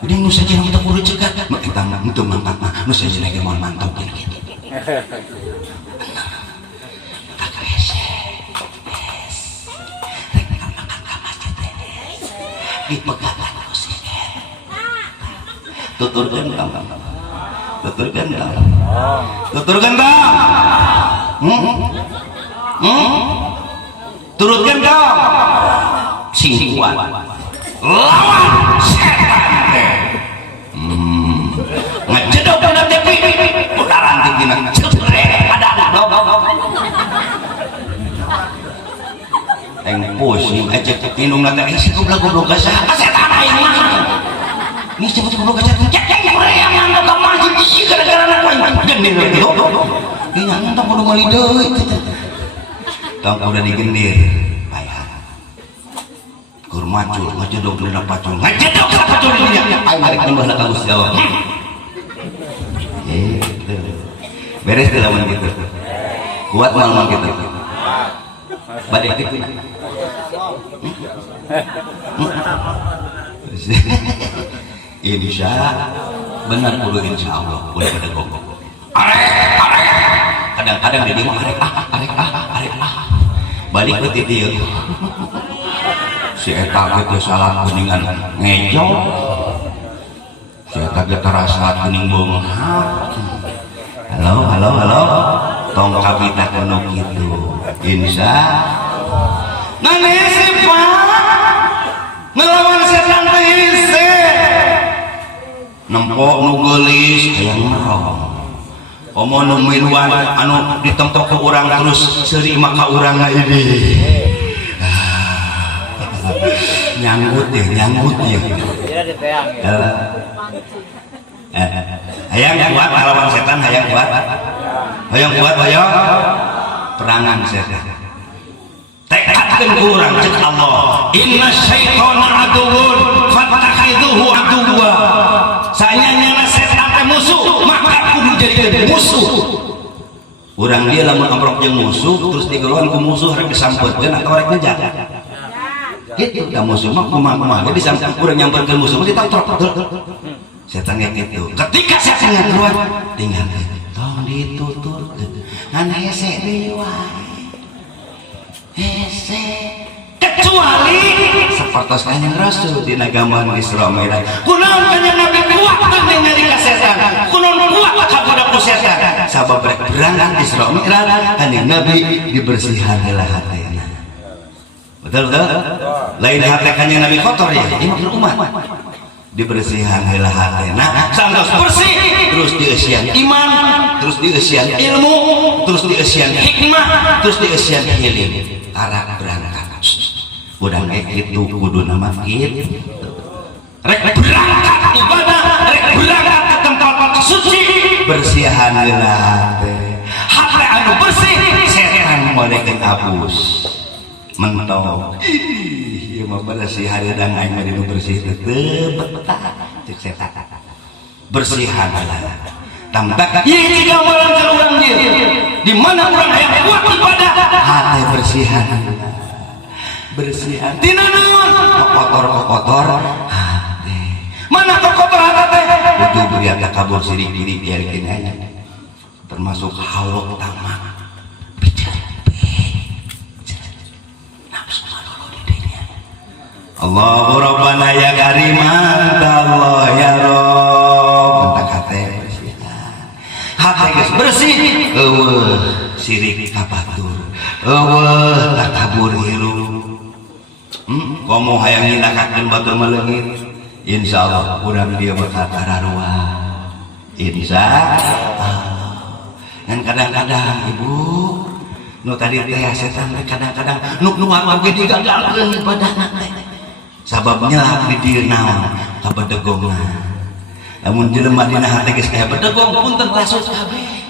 udah nu sejenna mantuk kudu dicegat mah eta mah henteu mantap mah nu sejenna ge moal mantuk kitu tak hese rek makan ka masjid dipegangan ku sieun tuturkeun turutkan kau sing kuat lawan setan ngejedok dina tepi putaran tinggi cebrek ada pusing aja minum nanti isi goblok saha setan aing mah ini cepet goblok setan cek yang nangka ka masjid ieu gara-gara anak gendir gitu ini nangka kudu meuli deui tong udah digendir bayar kur macul ngejedok dina pacul ngejedok sa pacul dinya aing arek nyembah ka Gusti Allah gitu beres teh lamun gitu kuat mal gitu bade kitu insya benar kudu insya Allah kudu pada gogok arek kadang-kadang di mah arek balik ke titik si eta ge salah kuningan ngejo si eta ge terasa kuning beunghap halo tong kabita kono kitu insya nangisi Pak ngelawan setan teh hise nempok nu geulis hayang merong omong nu miluan anu ditemtok ke urang terus seuri maka urang ini nyanggut ya hayang kuat lawan setan hayang kuat perangan setan tekadkeun ku urang cek Allah inna syaitana aduwwun fattakhidhuhu aduwwa saenyana setan teh musuh maka kudu jadikeun musuh urang dia lamun amprok jeung musuh terus digeluan ku musuh rek disampeutkeun atau rek ngejak kitu da musuh mah kumaha ge disampeut urang nyamperkeun musuh mah ditontrok setan ge kitu ketika setan ngaruat tinggal tong dituturkeun ngan hese deui wae hese kecuali sapertos kanjeng Rasul dina gambaran Isra Mi'raj kunaon kanjeng Nabi kuat teh nyari ka setan kunaon kuat ka budak ku setan sabab rek berangkat Isra Mi'raj kanjeng Nabi dibersihan heula hatena betul lain hate kanjeng Nabi kotor ya ieu umat dibersihan heula hatena santos bersih terus dieusian iman terus dieusian ilmu terus dieusian hikmah terus dieusian hilm arah berangkat udang kitu kudu nama kitu rek berangkat ibadah rek berangkat ke tempat suci bersihan heula hate anu bersih setan modekeun abus mentok ieu mah bersih hareudang aing mah dinu bersih teu betah cek setan bersihan heula tambah ieu jiga moal ka urang dieu di mana urang aya kuat ibadah hate bersihan tina naon kotor hate mana kotor hate kudu beriada kabur sirik diri biarkeun aja termasuk hawa tamak Allahu Rabbana ya Karim Allah ya Rabb entak hate bersihan hate geus bersih eueuh sirik kabatur eueuh takabur hirup komo hayang nyinakakeun batur maleungit insyaallah urang dia berkata rarua insyaallah dan kadang-kadang ibu nu tadi teh setan kadang-kadang nu oge digagalkeun ibadahna teh sabab nyelak di dieu naon kabedegongan Namun jelema dina hati geus aya bedegong punten rasut kabeh.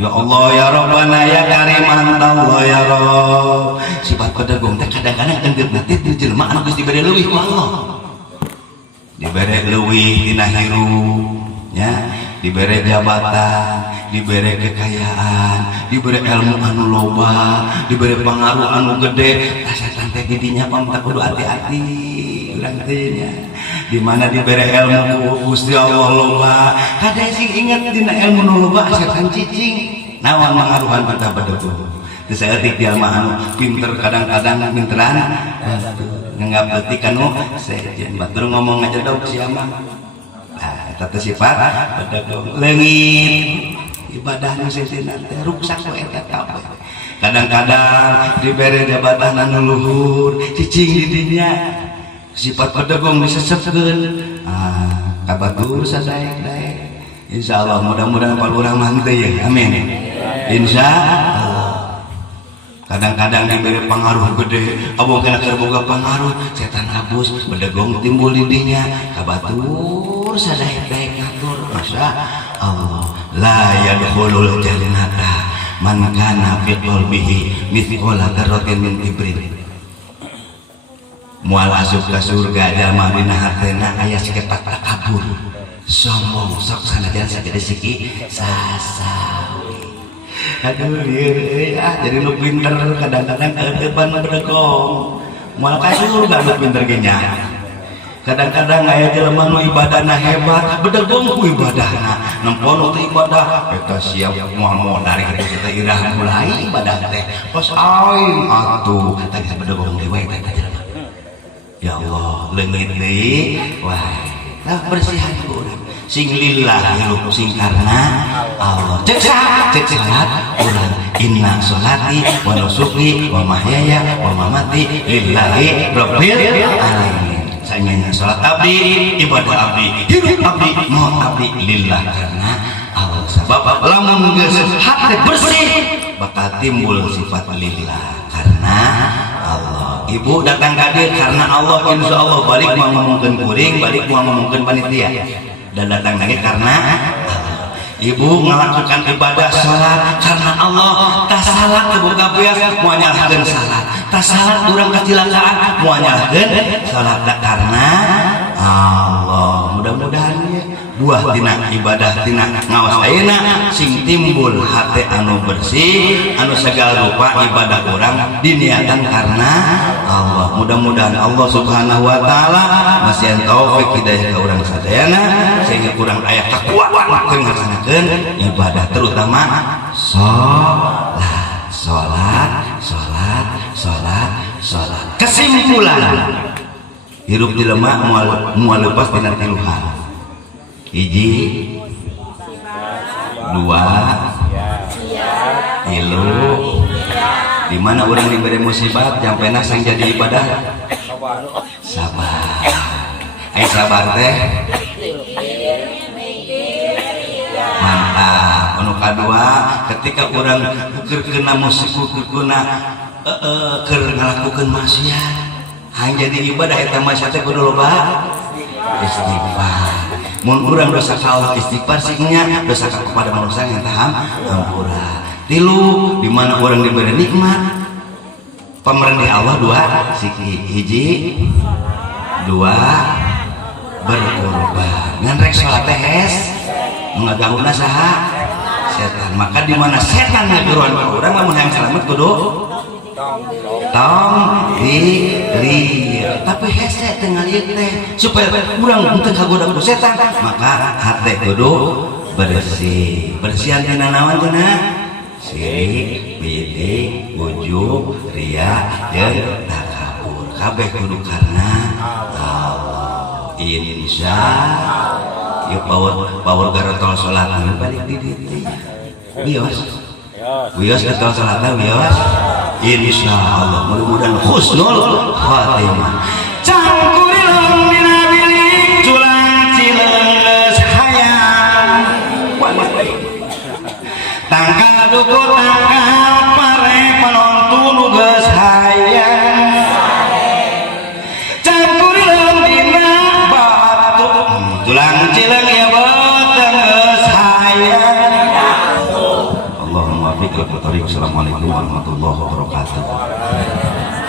Ya Allah ya Rabbana ya Karim Allah ya Rabb. Sifat bedegong teh kadang-kadang enggeut nanti di jelema anu geus dibere leuwih ku Allah. Dibere leuwih dina hirup nya, dibere jabatan, dibere kekayaan, dibere ilmu anu loba, dibere pengaruh anu gede. Setan teh didinya pamta kudu hati-hati urang teh nya. Di mana dibere ilmu Gusti Allah loba, kada sing ingat dina ilmu nu loba setan cicing. Naon mangaruhan kita bedegong. Teu saeutik dia mah anu pinter kadang-kadang pinteran nganggap leutik anu sejen batur ngomong aja dong sia mah. Nah, eta teh sifat bedegong. Leungit ibadah nu sejenna teh ruksak we eta kabeh. Kadang-kadang dibere jabatan anu luhur, cicing di dinya. Sifat bedegong disesepkeun. Kabatur sadaek-daek. Insyaallah mudah-mudahan palurang manteu ya. Amin. Insyaallah. Kadang-kadang diberi pengaruh gede, abang kena terboga pengaruh, setan abus, bedegong timbul di dinya, kabatur sadaek-daek ngatur. Masya Allah. La yadkhulul jannata man kana fi qalbihi mithqala dzarratin min kibrin. Moal asup ka surga jalma dina hatena aya saketak takabur, sombong sok sanajan sagede siki sasawi. Aduh lieur jadi nu pinter kadang-kadang kedepan bedegong. Moal ka surga nu pinter ge nya. Kadang-kadang aya jelema nu ibadahna hebat, bedegong ku ibadahna. Nempon teh ibadah eta siap moal dari kitu teh irah mulai ibadah teh. Pas aing atuh teh bedegong deui we teh jelema. Ya Allah, leungit deui, wah, bersihan ku urang. Sing lillah hirup sing karna Allah. Cek salat urang. Inna sholati wa nusuki wa mahyaya wa mamati lillahi rabbil alamin. Sanyana salat abdi, ibadah abdi, hirup abdi, maut abdi lillah karena Allah. Sebab lamun geus hati bersih bakal timbul sifat lillah karena Allah. Ibu datang ke dia karena Allah, insya Allah balik mau ngomongkan kuring, balik mau ngomongkan panitia, dan datang lagi karena Allah. Ibu melakukan ibadah salat karena Allah. Tak salat kebuka bias mau nyalakan salat, tak salat orang kecelakaan mau nyalakan salat karena Allah. Mudah-mudahan ya buah tina ibadah tina ngawas ayeuna sing timbul hati anu bersih, anu segala rupa ibadah orang diniatan karena Allah. Mudah-mudahan Allah Subhanahu wa taala masih taufik hidayah ka urang sadayana sehingga urang aya kekuatan keur ngasanakeun ibadah terutama salat. Kesimpulan hirup jelema moal lepas tina tiluhan. Hiji, dua, tilu. Di mana orang diberi musibah, jampena sang jadi ibadah. Sabar. Ayo sabar teh. Mantap. Anu kadua, ketika orang kena musibah, keur ngalakukeun maksiat, hang jadi ibadah eta maksiat teh kudu loba istighfar. Mun urang dosa ka Allah istighfar singnya dosa kepada manusia yang taham hampura. Tilu di mana orang diberi nikmat pemerintah Allah dua siki hiji dua berkorban ngan rek salat teh ngaganguna saha setan. Maka di mana setan ngaguruan ka urang lamun hayang salamet kudu tong diri. Tapi hese tengah liat teh supaya urang henteu kagoda ku setan, maka hate kudu bersih. Bersihan tina naon cenah? Syirik, bidik, ujub, riya, jeung takabur. Kabeh kudu karena Allah. Insyaallah. Yuk power garotol salat balik di dieu. Wios garotol salatna wios. Insyaallah mudah-mudahan husnul khatimah. Cangkurilung dina bilik culang cileus hayang. Tangkal duku tangkal pare penonton geus hayang. Cangkurilung dina batu culang cileus Taufiq. Assalamualaikum warahmatullahi wabarakatuh.